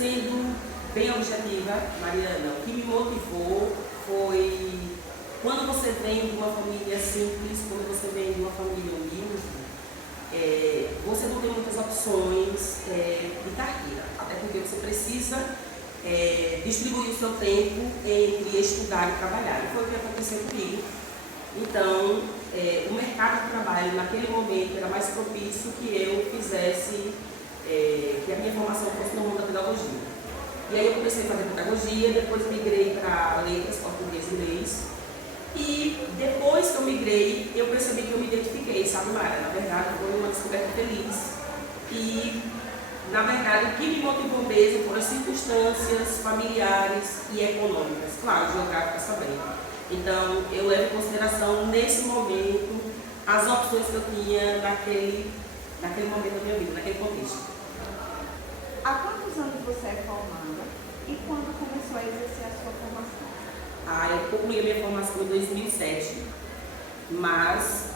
Sendo bem objetiva, Mariana, o que me motivou foi quando você vem de uma família simples, quando você vem de uma família humilde, você não tem muitas opções de carreira, até porque você precisa distribuir o seu tempo entre estudar e trabalhar. E foi o que aconteceu comigo. Então, o mercado de trabalho naquele momento era mais propício que eu fizesse, que a minha formação fosse no mundo da pedagogia. E aí eu comecei a fazer pedagogia, depois migrei para letras, português e inglês. E depois que eu migrei, eu percebi que eu me identifiquei, sabe, Mara? Na verdade, foi uma descoberta feliz. E, na verdade, o que me motivou mesmo foram as circunstâncias familiares e econômicas, claro, geográficas também. Então, eu levo em consideração, nesse momento, as opções que eu tinha naquele momento da minha vida, naquele contexto. Há quantos anos você é formada e quando começou a exercer a sua formação? Eu concluí a minha formação em 2007, mas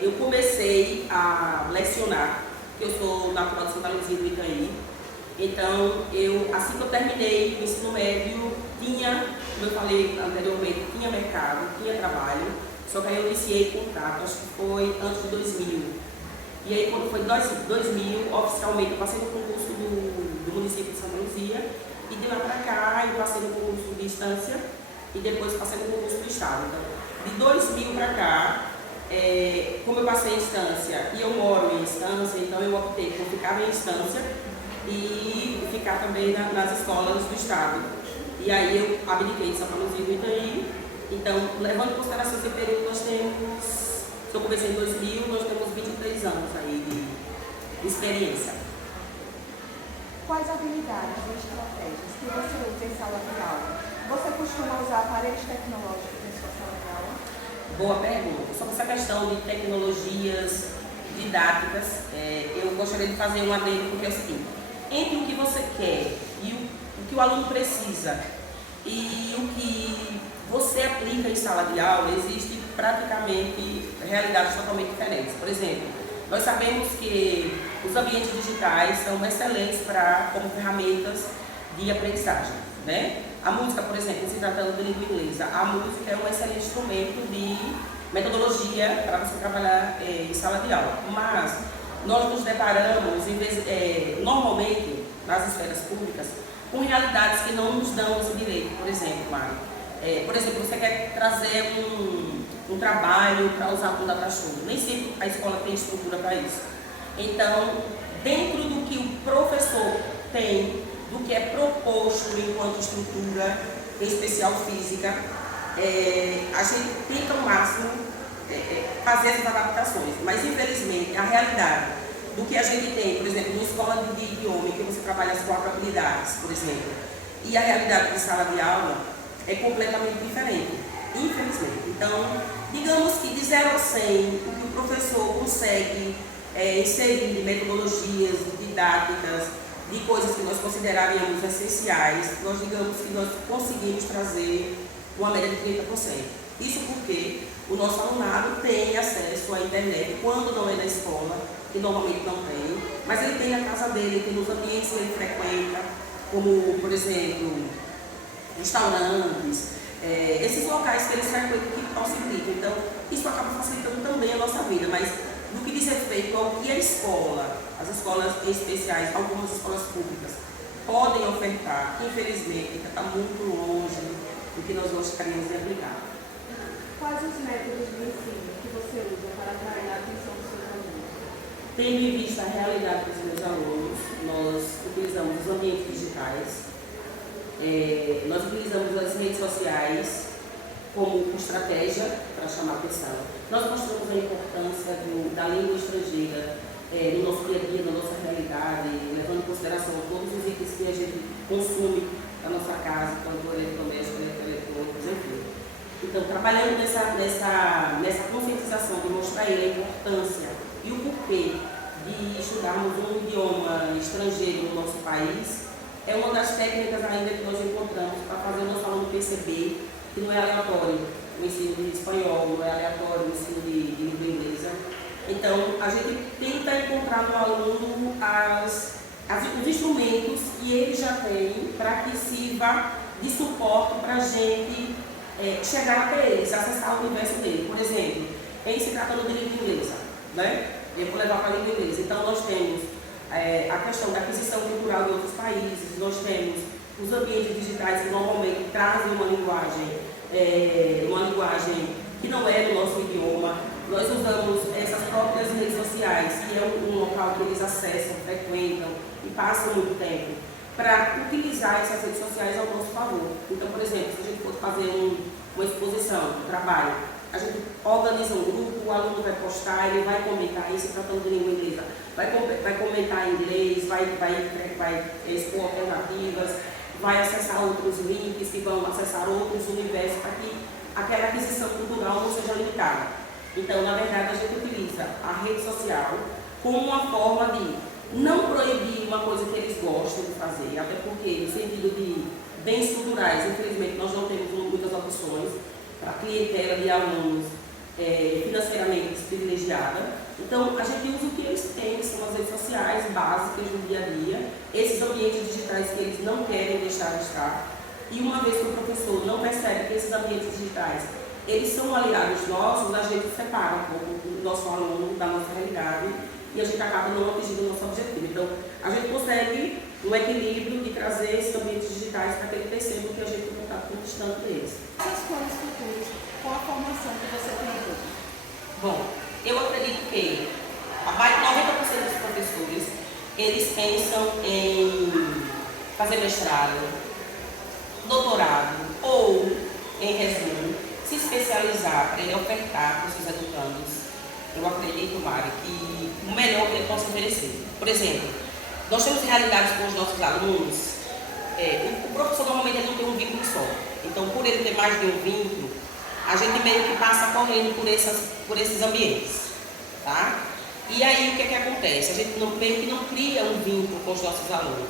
eu comecei a lecionar, porque eu sou natural de Santa Luzia do Itaí. Então, assim que eu terminei o ensino médio, como eu falei anteriormente, tinha mercado, tinha trabalho, só que aí eu iniciei contrato, acho que foi antes de 2000. E aí, quando foi 2000, oficialmente, eu passei no concurso do município de Santa Luzia, e de lá para cá, eu passei no concurso de instância, e depois passei no concurso do Estado. Então, de 2000 para cá, como eu passei em instância e eu moro em instância, então eu optei por ficar em instância e ficar também nas escolas do Estado. E aí eu abdiquei de Santa Luzia do Itaí. Então, levando em consideração esse período, nós temos, se eu comecei em 2000, nós temos 23 anos aí de experiência. Quais habilidades e estratégias que você usa em sala de aula? Você costuma usar aparelhos tecnológicos em sua sala de aula? Boa pergunta. Sobre essa questão de tecnologias didáticas, eu gostaria de fazer um adendo, porque é o seguinte: entre o que você quer e o que o aluno precisa e o que você aplica em sala de aula, existe praticamente realidades totalmente diferentes. Por exemplo, nós sabemos que os ambientes digitais são excelentes como ferramentas de aprendizagem, né? A música, por exemplo, se tratando de língua inglesa, a música é um excelente instrumento de metodologia para você trabalhar em sala de aula. Mas nós nos deparamos, normalmente, nas esferas públicas, com realidades que não nos dão esse direito. Por exemplo, Mário, você quer trazer um trabalho para usar com DataShow. Nem sempre a escola tem estrutura para isso. Então, dentro do que o professor tem, do que é proposto enquanto estrutura, em especial física, a gente tenta ao máximo fazer essas adaptações, mas infelizmente a realidade do que a gente tem, por exemplo, numa escola de idioma, que você trabalha as 4 habilidades, por exemplo, e a realidade de sala de aula é completamente diferente, infelizmente. Então, digamos que de 0 a 100, o que o professor consegue inserir de metodologias didáticas, de coisas que nós consideraríamos essenciais, nós digamos que nós conseguimos trazer uma média de 30%. Isso porque o nosso alunado tem acesso à internet quando não é na escola, que normalmente não tem, mas ele tem na casa dele, tem nos ambientes que ele frequenta, como, por exemplo, restaurantes, esses locais que eles frequentam que possibilitam. Então, isso acaba facilitando também a nossa vida, mas no que diz respeito ao que a escola, as escolas especiais, algumas escolas públicas, podem ofertar, infelizmente, está muito longe do que nós gostaríamos de aplicar. Quais os métodos de ensino que você usa para atrair a atenção dos seus alunos? Tendo em vista a realidade dos meus alunos, nós utilizamos os ambientes digitais, nós utilizamos as redes sociais como estratégia para chamar a atenção. Nós mostramos a importância da língua estrangeira no nosso dia a dia, na nossa realidade, levando em consideração todos os itens que a gente consome na nossa casa, tanto eletrodoméstico, eletrônicos, enfim. Então, trabalhando nessa conscientização de mostrar ele a importância e o porquê de estudarmos um idioma estrangeiro no nosso país, é uma das técnicas ainda que nós encontramos para fazer o nosso aluno perceber que não é aleatório o ensino de espanhol, não é aleatório o ensino de língua inglesa. Então, a gente tenta encontrar no aluno as os instrumentos que ele já tem para que sirva de suporte para a gente chegar até eles, acessar o universo dele. Por exemplo, em se tratando de língua inglesa, né? Eu vou levar para a língua inglesa. Então, nós temos a questão da aquisição cultural de outros países, nós temos os ambientes digitais que normalmente trazem uma linguagem que não é do nosso idioma. Nós usamos essas próprias redes sociais, que é um local que eles acessam, frequentam e passam muito tempo, para utilizar essas redes sociais ao nosso favor. Então, por exemplo, se a gente for fazer uma exposição, um trabalho, a gente organiza um grupo, o aluno vai postar, ele vai comentar isso, tratando de língua inglesa, vai comentar em inglês, vai expor alternativas, vai acessar outros links que vão acessar outros universos para que aquela aquisição cultural não seja limitada. Então, na verdade, a gente utiliza a rede social como uma forma de não proibir uma coisa que eles gostam de fazer, até porque, no sentido de bens culturais, infelizmente, nós não temos muitas opções para a clientela de alunos financeiramente privilegiada. Então, a gente usa o que eles têm, que são as redes sociais básicas do dia a dia, esses ambientes digitais que eles não querem deixar de estar. E uma vez que o professor não percebe que esses ambientes digitais eles são aliados nossos, a gente separa um pouco do nosso aluno da nossa realidade e a gente acaba não atingindo o nosso objetivo. Então, a gente consegue um equilíbrio de trazer esses ambientes digitais para que ele perceba que a gente não está tão distante deles. Quais os planos futuros com a formação que você tem hoje? Bom, eu acredito que mais de 90% dos professores, eles pensam em fazer mestrado, doutorado ou, em resumo, se especializar para ele ofertar para os seus educandos. Eu acredito, Mari, que o melhor que ele possa oferecer. Por exemplo, nós temos realidades com os nossos alunos, o professor normalmente ele não tem um vínculo só. Então, por ele ter mais de um vínculo, a gente meio que passa correndo por esses ambientes, tá? E aí, o que acontece? A gente meio que não cria um vínculo com os nossos alunos.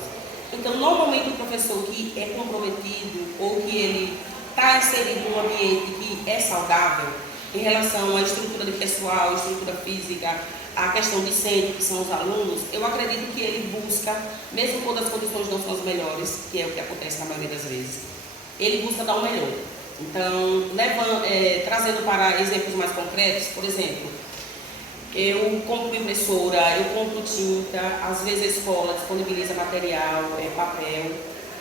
Então, normalmente, o professor que é comprometido ou que ele está inserido num ambiente que é saudável em relação à estrutura de pessoal, estrutura física, a questão discente, que são os alunos, eu acredito que ele busca, mesmo quando as condições não são as melhores, que é o que acontece na maioria das vezes, ele busca dar o melhor. Então, trazendo para exemplos mais concretos, por exemplo, eu compro impressora, eu compro tinta, às vezes a escola disponibiliza material, papel.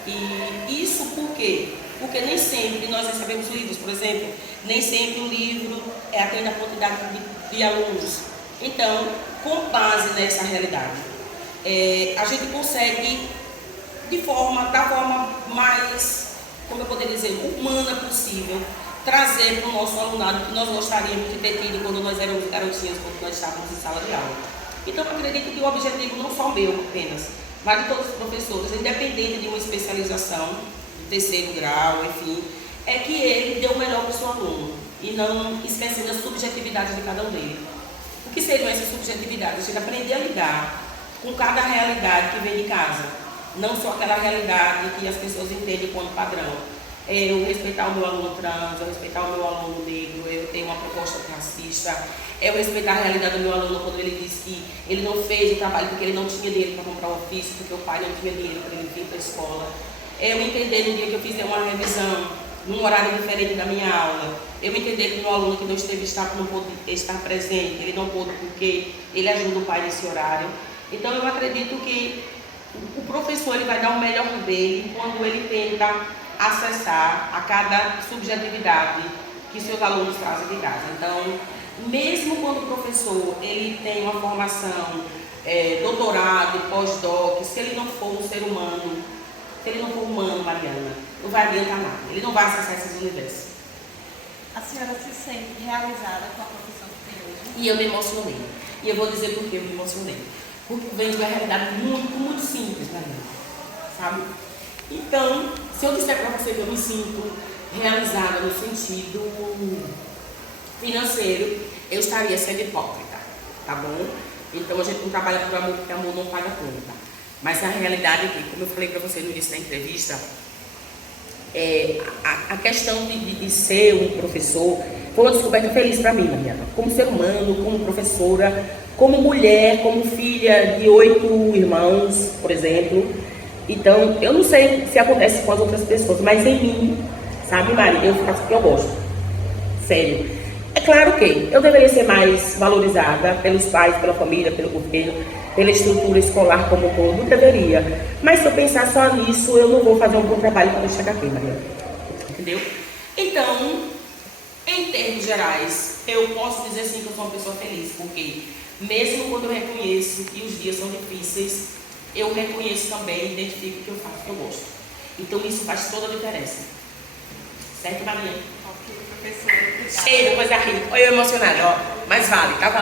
E isso por quê? Porque nem sempre nós recebemos livros, por exemplo, nem sempre o livro atende a quantidade de alunos. Então, com base nessa realidade, a gente consegue, da forma mais, como eu poderia dizer, humana possível, trazer para o nosso alunado que nós gostaríamos de ter tido quando nós éramos garotinhas, quando nós estávamos em sala de aula. Então, eu acredito que o objetivo não só meu apenas, mas de todos os professores, independente de uma especialização, do terceiro grau, enfim, é que ele dê o melhor para o seu aluno e não esquecendo as subjetividades de cada um dele. O que seriam essas subjetividades? A gente aprender a lidar com cada realidade que vem de casa, não só aquela realidade que as pessoas entendem como padrão. Eu respeitar o meu aluno trans, eu respeitar o meu aluno negro, eu tenho uma proposta racista, eu respeitar a realidade do meu aluno quando ele diz que ele não fez o trabalho porque ele não tinha dinheiro para comprar o ofício, porque o pai não tinha dinheiro para ele vir para a escola. Eu entender no dia que eu fizer uma revisão, num horário diferente da minha aula, eu entender que o meu aluno que não esteve não pôde estar presente, ele não pôde porque ele ajuda o pai nesse horário. Então eu acredito que o professor ele vai dar o melhor dele quando ele tenta acessar a cada subjetividade que seus alunos trazem de casa. Então, mesmo quando o professor ele tem uma formação, doutorado, pós-doc, se ele não for um ser humano, se ele não for humano, Mariana, não vai adiantar nada, ele não vai acessar esses universos. A senhora se sente realizada com a profissão que tem hoje? E eu me emocionei. E eu vou dizer por que eu me emocionei. Porque vem de uma realidade muito, muito simples, Mariana, sabe? Então, se eu disser para você que eu me sinto realizada no sentido financeiro, eu estaria sendo hipócrita, tá bom? Então, a gente não trabalha por amor, porque amor não paga conta. Mas a realidade é que, como eu falei para você no início da entrevista, a questão de ser um professor foi uma descoberta feliz para mim, Mariana. Como ser humano, como professora, como mulher, como filha de 8 irmãos, por exemplo. Então, eu não sei se acontece com as outras pessoas, mas em mim, sabe, Mari, eu faço o que eu gosto. Sério. É claro que eu deveria ser mais valorizada pelos pais, pela família, pelo governo, pela estrutura escolar como um todo, deveria. Mas se eu pensar só nisso, eu não vou fazer um bom trabalho quando eu chegar aqui, Maria. Entendeu? Então, em termos gerais, eu posso dizer sim que eu sou uma pessoa feliz, porque mesmo quando eu reconheço que os dias são difíceis, eu reconheço também e identifico que eu faço o que eu gosto. Então isso faz toda a diferença. Certo, Maria? Ok, professora. Cheio, coisa rica. Olha eu emocionada, ó. Mas vale, tá valendo.